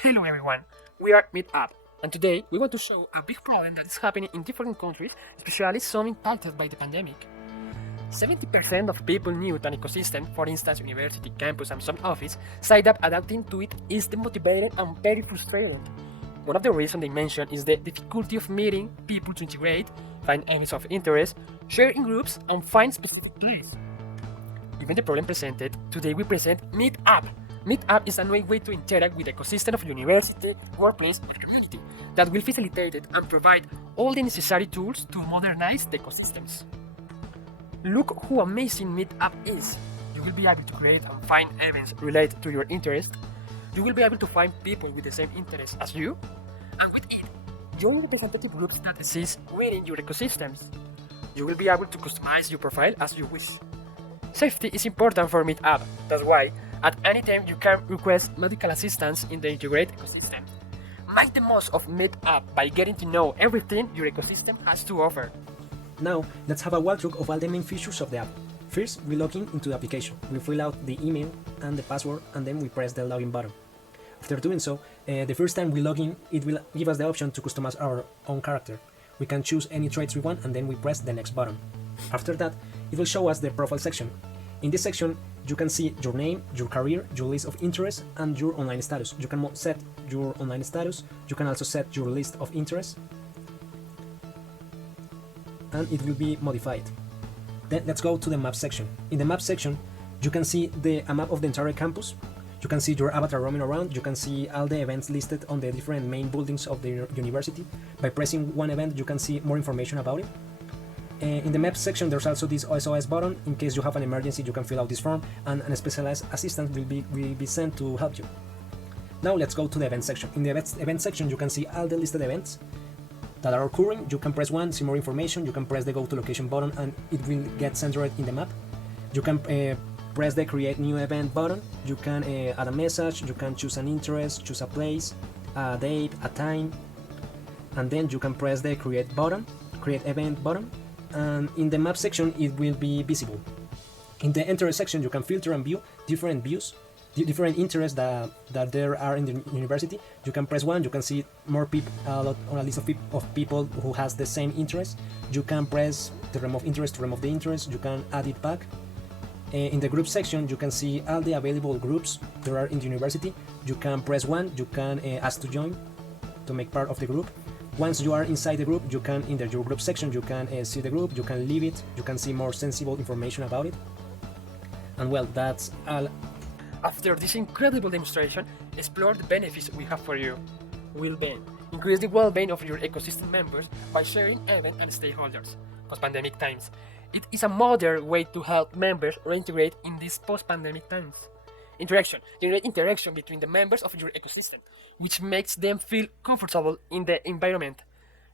Hello everyone, we are MeetUp, and today we want to show a big problem that is happening in different countries, especially some impacted by the pandemic. 70% of people new to an ecosystem, for instance university, campus and some office, say that adapting to it is demotivating and very frustrating. One of the reasons they mention is the difficulty of meeting people to integrate, find areas of interest, share in groups, and find specific place. Given the problem presented, today we present MeetUp. MeetUp is a new way to interact with the ecosystem of university, workplace, or community that will facilitate it and provide all the necessary tools to modernize the ecosystems. Look who amazing MeetUp is! You will be able to create and find events related to your interest. You will be able to find people with the same interests as you, and with it, join representative groups that exist within your ecosystems. You will be able to customize your profile as you wish. Safety is important for MeetUp. That's why, at any time you can request medical assistance in the integrated ecosystem. Make the most of MeetUp by getting to know everything your ecosystem has to offer. Now, let's have a walkthrough of all the main features of the app. First, we log in into the application. We fill out the email and the password, and then we press the login button. After doing so, the first time we log in, it will give us the option to customize our own character. We can choose any traits we want, and then we press the next button. After that, it will show us the profile section. In this section, you can see your name, your career, your list of interests, and your online status. You can set your online status. You can also set your list of interests, and it will be modified. Then let's go to the map section. In the map section, you can see a map of the entire campus. You can see your avatar roaming around. You can see all the events listed on the different main buildings of the university. By pressing one event, you can see more information about it. In the map section, there's also this SOS button. In case you have an emergency, you can fill out this form, and a specialized assistant will be sent to help you. Now let's go to the event section. In the event section, you can see all the listed events that are occurring. You can press one, see more information. You can press the go to location button, and it will get centered in the map. You can press the create new event button. You can add a message. You can choose an interest, choose a place, a date, a time, and then you can press the create event button. And in the map section, it will be visible. In the enter section, you can filter and view different different interests that there are in the university. You can press one, you can see more people on a list of people who has the same interest. You can press the remove interest to remove the interest. You can add it back. In the group section, you can see all the available groups there are in the university. You can press one, you can ask to join to make part of the group. Once you are inside the group, you can, in your group section, you can see the group, you can leave it, you can see more sensible information about it. And well, that's all. After this incredible demonstration, explore the benefits we have for you. Well-being. Increase the well-being of your ecosystem members by sharing events and stakeholders. Post-pandemic times. It is a modern way to help members reintegrate in these post-pandemic times. Interaction. Generate interaction between the members of your ecosystem, which makes them feel comfortable in the environment.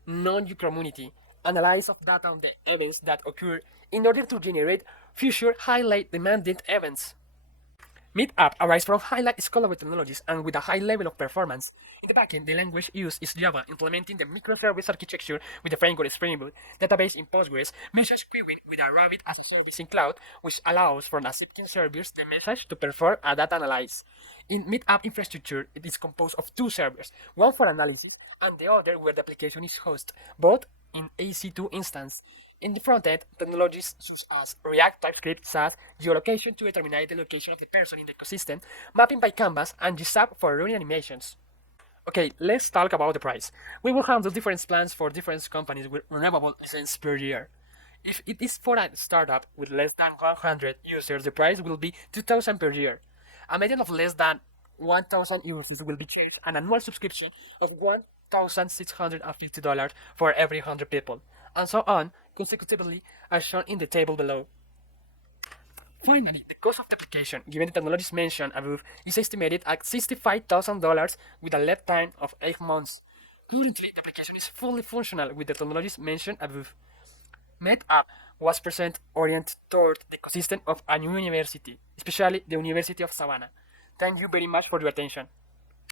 Know your community. Analyze of data on the events that occur in order to generate future highlight demanded events. MeetUp arises from highlight scalable technologies and with a high level of performance. In the backend, the language used is Java, implementing the microservice architecture with the framework Spring Boot, database in Postgres, message queuing with a Rabbit as a service in cloud, which allows for accepting servers the message to perform a data analysis. In MeetUp infrastructure, it is composed of two servers, one for analysis and the other where the application is hosted, both in EC2 instance. In the front-end, technologies such as React, TypeScript, SAS, geolocation to determine the location of the person in the ecosystem, mapping by canvas, and GSAP for running animations. Okay, let's talk about the price. We will handle different plans for different companies with renewable cents per year. If it is for a startup with less than 100 users, the price will be 2,000 per year. A median of less than 1,000 users will be charged an annual subscription of $1,650 for every 100 people, and so on consecutively as shown in the table below. Finally, the cost of the application, given the technologies mentioned above, is estimated at $65,000 with a lead time of 8 months. Currently, the application is fully functional with the technologies mentioned above. MeetUp was oriented toward the ecosystem of a new university, especially the University of Savannah. Thank you very much for your attention.